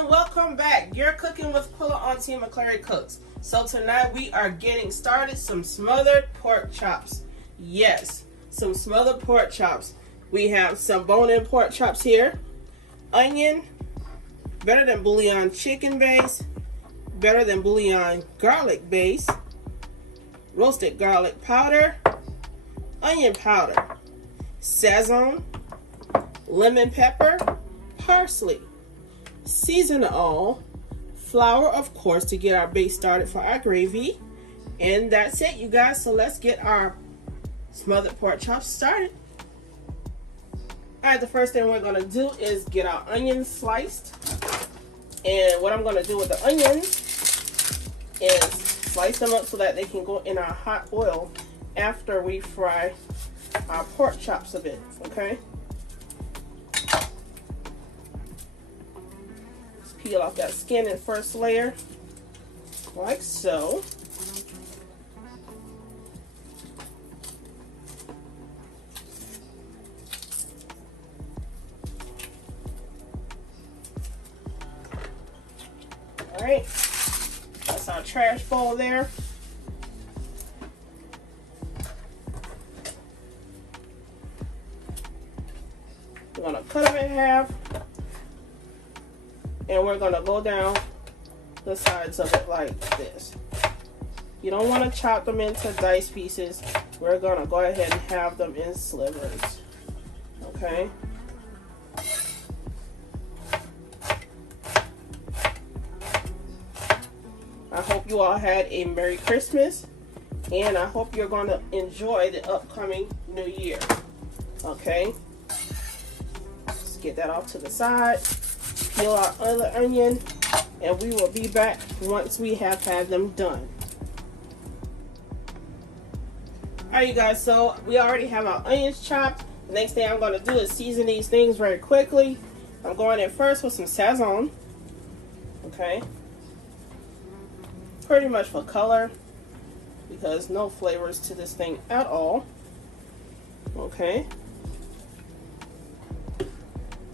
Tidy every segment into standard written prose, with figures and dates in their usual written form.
and welcome back. You're cooking with Quilla on Team McClary Cooks. So tonight we are getting started some smothered pork chops. Yes, some smothered pork chops. We have some bone-in pork chops here, onion, better than bouillon chicken base, better than bouillon garlic base, roasted garlic powder, onion powder, Sazon, lemon pepper, parsley, season all, flour of course to get our base started for our gravy, and that's it you guys. So let's get our smothered pork chops started. Alright, the first thing we're going to do is get our onions sliced, and what I'm going to do with the onions is slice them up so that they can go in our hot oil after we fry our pork chops a bit, okay? Peel off that skin in first layer, like so. All right, that's our trash bowl there. We're gonna cut them in half. And we're going to go down the sides of it like this. You don't want to chop them into dice pieces. We're going to go ahead and have them in slivers. Okay? I hope you all had a Merry Christmas. And I hope you're going to enjoy the upcoming New Year. Okay? Let's get that off to the side. Peel our other onion, and we will be back once we have had them done. Alright you guys, so we already have our onions chopped. The next thing I'm going to do is season these things very quickly. I'm going in first with some Sazon. Okay. Pretty much for color, because no flavors to this thing at all. Okay.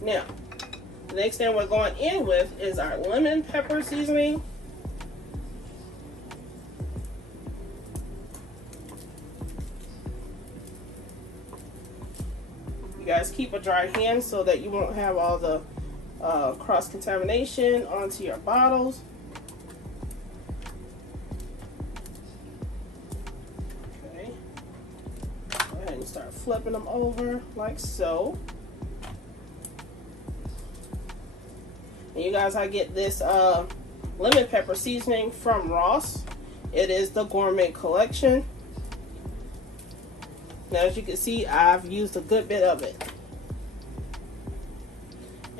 Now, the next thing we're going in with is our lemon pepper seasoning. You guys keep a dry hand so that you won't have all the cross-contamination onto your bottles. Okay. Go ahead and start flipping them over like so. And you guys, I get this lemon pepper seasoning from Roux. It is the Gourmet Collection. Now, as you can see, I've used a good bit of it.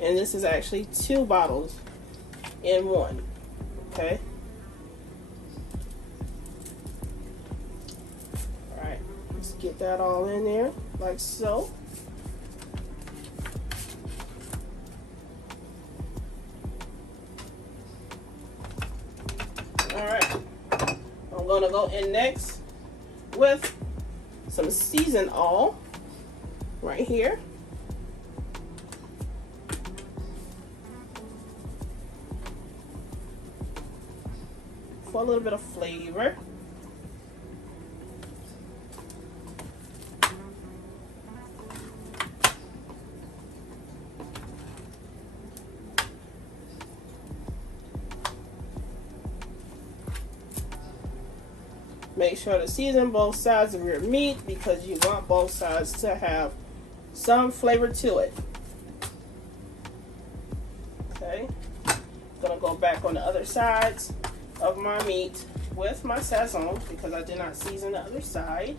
And this is actually 2 bottles in one. Okay. Alright, let's get that all in there, like so. Alright, I'm going to go in next with some season all right here. For a little bit of flavor. Make sure to season both sides of your meat because you want both sides to have some flavor to it. Okay, gonna go back on the other sides of my meat with my Sazon because I did not season the other side.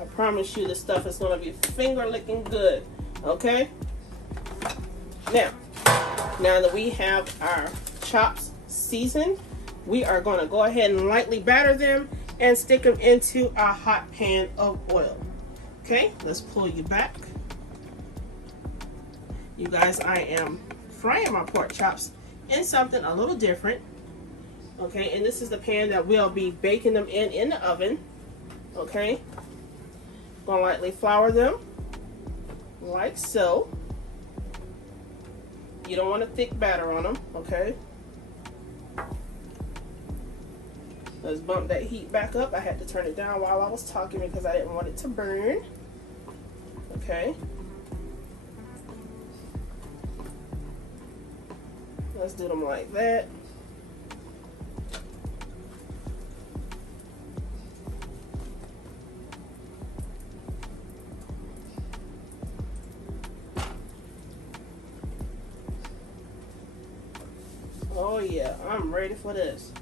I promise you this stuff is going to be finger licking good. Okay? Now that we have our chops seasoned, we are going to go ahead and lightly batter them and stick them into our hot pan of oil. Okay, let's pull you back. You guys, I am frying my pork chops in something a little different. Okay, and this is the pan that we'll be baking them in the oven. Okay, gonna lightly flour them like so. You don't want a thick batter on them. Okay, let's bump that heat back up. I had to turn it down while I was talking because I didn't want it to burn. Okay, let's do them like that. Oh yeah, I'm ready for this.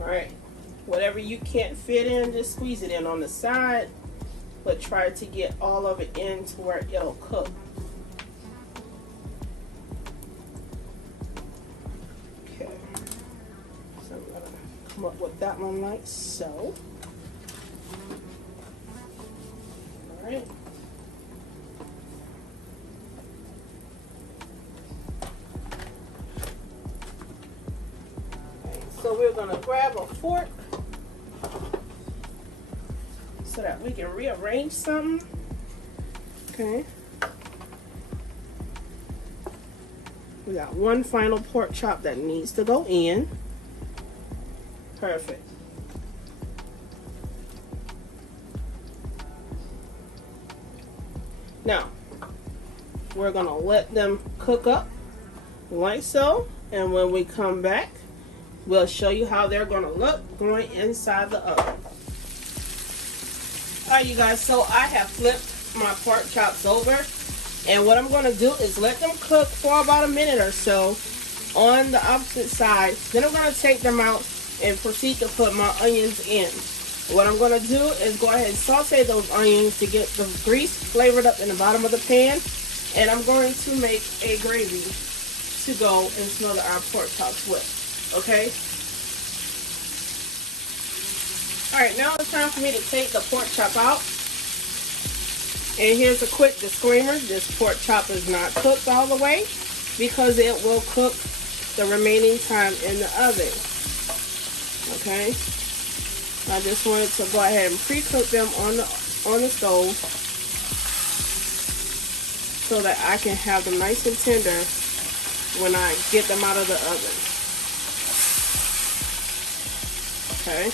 Alright, whatever you can't fit in, just squeeze it in on the side, but try to get all of it in to where it'll cook. Okay, so I'm gonna come up with that one like so. Alright. So we're going to grab a fork so that we can rearrange something. Okay. We got one final pork chop that needs to go in. Perfect. Now, we're going to let them cook up like so. And when we come back, we'll show you how they're going to look going inside the oven. Alright, you guys, so I have flipped my pork chops over. And what I'm going to do is let them cook for about a minute or so on the opposite side. Then I'm going to take them out and proceed to put my onions in. What I'm going to do is go ahead and saute those onions to get the grease flavored up in the bottom of the pan. And I'm going to make a gravy to go and smother our pork chops with. Okay. Alright, now it's time for me to take the pork chop out. And here's a quick disclaimer. This pork chop is not cooked all the way because it will cook the remaining time in the oven. Okay. I just wanted to go ahead and pre-cook them on the stove so that I can have them nice and tender when I get them out of the oven. Okay.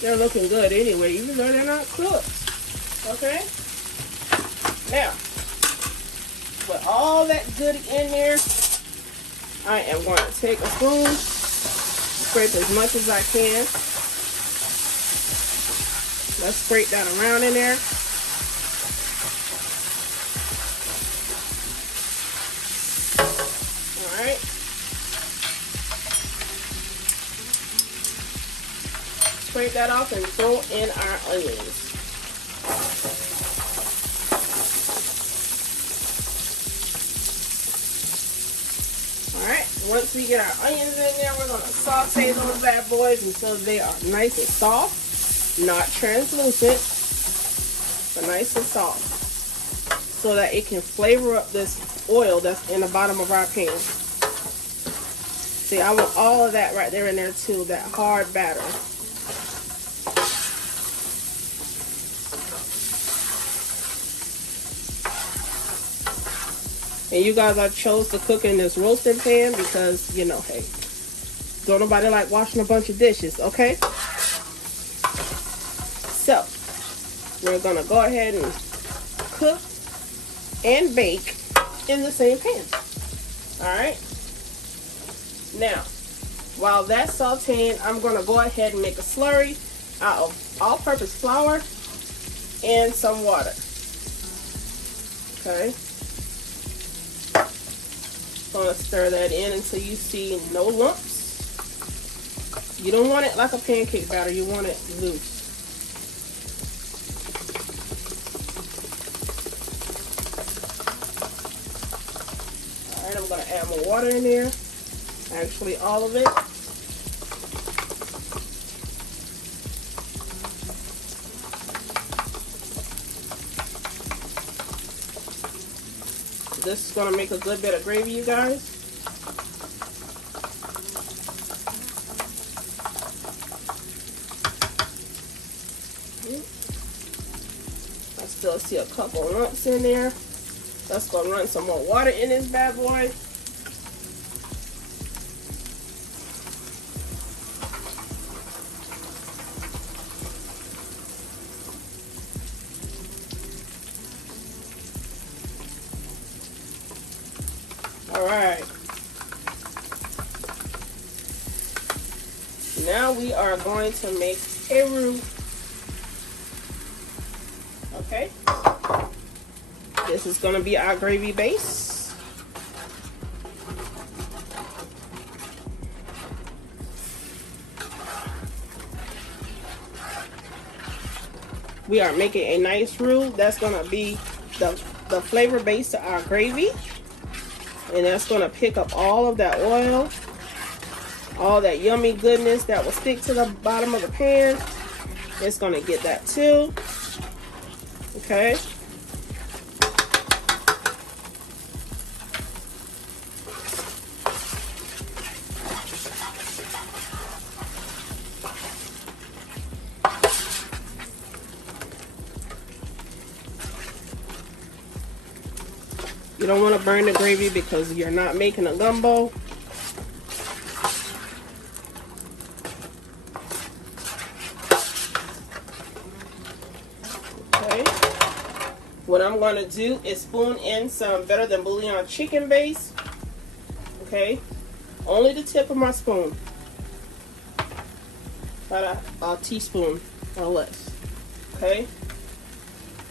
They're looking good anyway, even though they're not cooked. Okay? Now, with all that good in there, I am going to take a spoon, scrape as much as I can. Let's scrape that around in there. Alright. Scrape that off and throw in our onions. Alright, once we get our onions in there, we're going to saute those bad boys until they are nice and soft, not translucent, but nice and soft, so that it can flavor up this oil that's in the bottom of our pan. See, I want all of that right there in there too, that hard batter. And you guys, I chose to cook in this roasting pan because, you know, hey, don't nobody like washing a bunch of dishes, okay? So, we're going to go ahead and cook and bake in the same pan. Alright? Now, while that's sauteing, I'm going to go ahead and make a slurry. out of all-purpose flour and some water. Okay. Gonna stir that in until you see no lumps. You don't want it like a pancake batter, you want it loose. Alright, I'm gonna add more water in there. Actually, all of it. This is going to make a good bit of gravy, you guys. I still see a couple lumps in there. Let's go run some more water in this bad boy. Alright, now we are going to make a roux. Okay, this is going to be our gravy base. We are making a nice roux. That's going to be the flavor base to our gravy. And that's going to pick up all of that oil, all that yummy goodness that will stick to the bottom of the pan. It's going to get that too. Okay. You don't want to burn the gravy because you're not making a gumbo. Okay. What I'm going to do is spoon in some Better Than Bouillon chicken base. Okay. Only the tip of my spoon. About a teaspoon or less. Okay.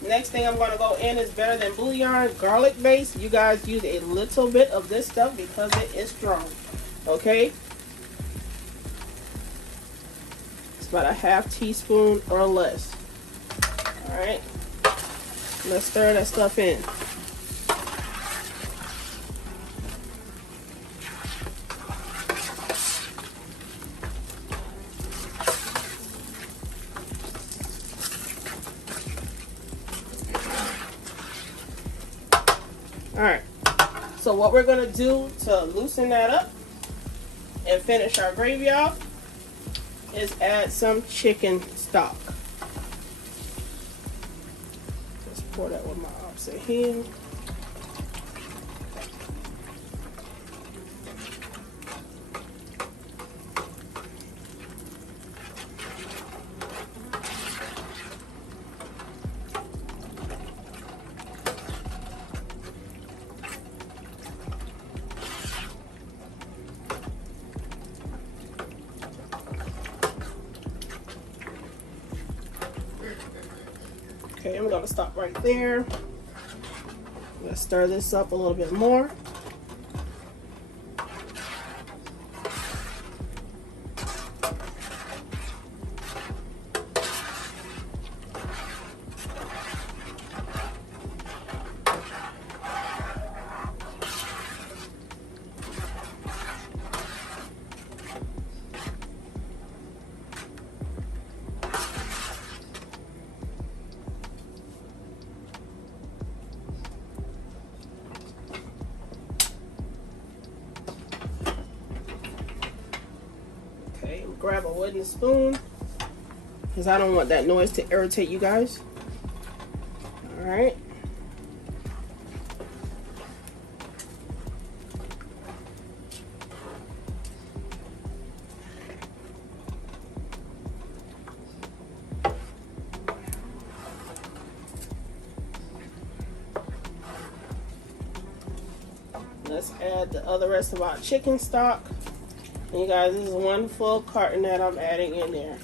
Next thing I'm going to go in is Better Than Bullion Garlic Base. You guys use a little bit of this stuff because it is strong. Okay? It's about a half teaspoon or less. Alright? Let's stir that stuff in. Alright, so what we're going to do to loosen that up and finish our gravy off is add some chicken stock. Let's pour that with my opposite hand. Okay, I'm gonna stop right there. Let's stir this up a little bit more. Grab a wooden spoon because I don't want that noise to irritate you guys. All right. Let's add the other rest of our chicken stock. And you guys, this is one full carton that I'm adding in there.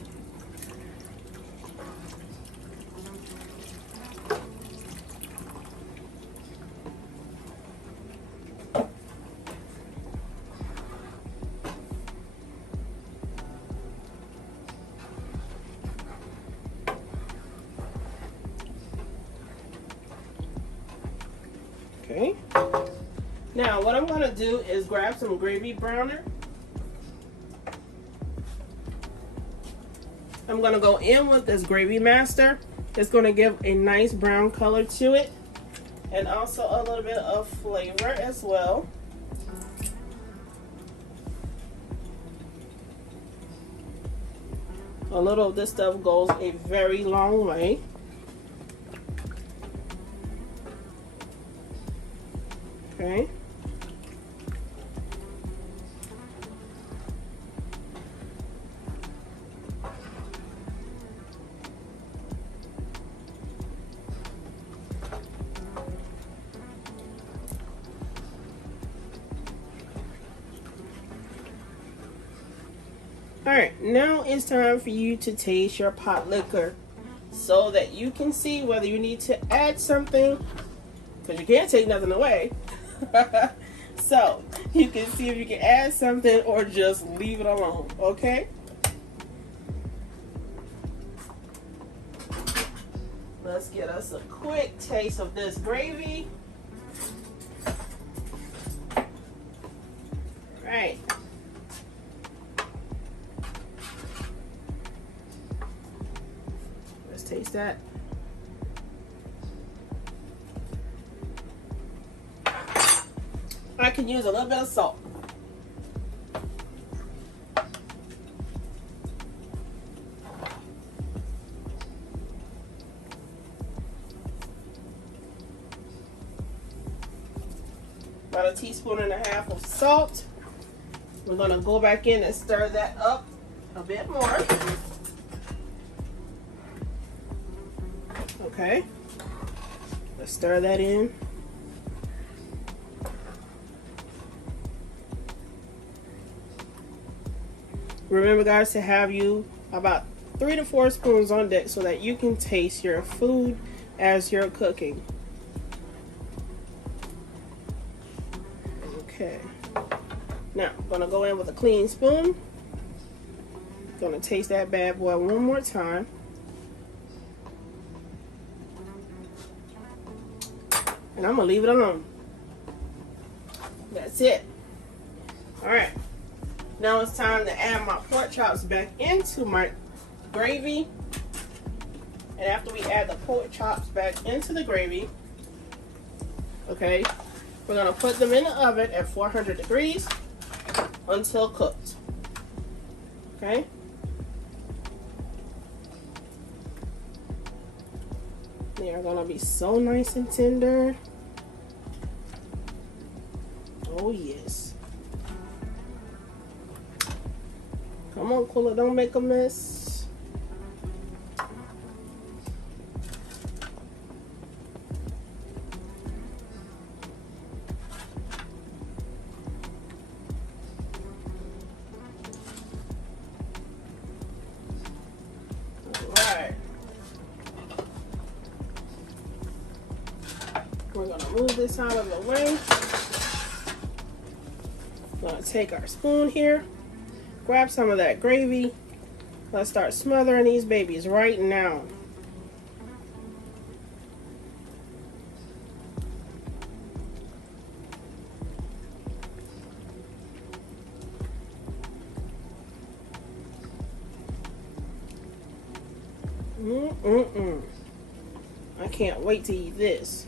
Okay. Now what I'm going to do is grab some gravy browner. I'm going to go in with this Gravy Master. It's going to give a nice brown color to it, and also a little bit of flavor as well. A little of this stuff goes a very long way. Okay. Alright, now it's time for you to taste your pot liquor so that you can see whether you need to add something, because you can't take nothing away. So you can see if you can add something or just leave it alone, okay? Let's get us a quick taste of this gravy. Right. Let's taste that. I can use a little bit of salt. About 1.5 teaspoons of salt. We're going to go back in and stir that up a bit more. Okay. Let's stir that in. Remember, guys, to have you about 3 to 4 spoons on deck so that you can taste your food as you're cooking. Okay. Now, I'm going to go in with a clean spoon. Going to taste that bad boy one more time. And I'm going to leave it alone. That's it. Alright. Now it's time to add my pork chops back into my gravy. And after we add the pork chops back into the gravy, okay, we're going to put them in the oven at 400 degrees until cooked. Okay? They are going to be so nice and tender. Oh, yes. Come on, Cooler, don't make a mess. Alright. We're going to move this out of the way. We're going to take our spoon here. Grab some of that gravy. Let's start smothering these babies right now. I can't wait to eat this.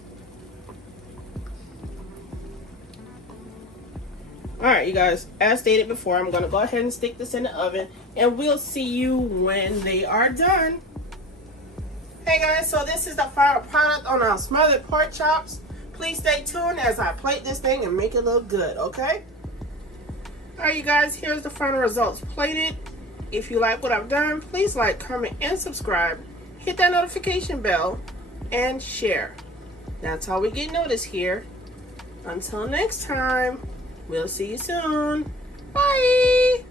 Alright, you guys, as stated before, I'm going to go ahead and stick this in the oven, and we'll see you when they are done. Hey guys, so this is the final product on our smothered pork chops. Please stay tuned as I plate this thing and make it look good, okay? Alright, you guys, here's the final results plated. If you like what I've done, please like, comment, and subscribe. Hit that notification bell and share. That's how we get noticed here. Until next time. We'll see you soon. Bye.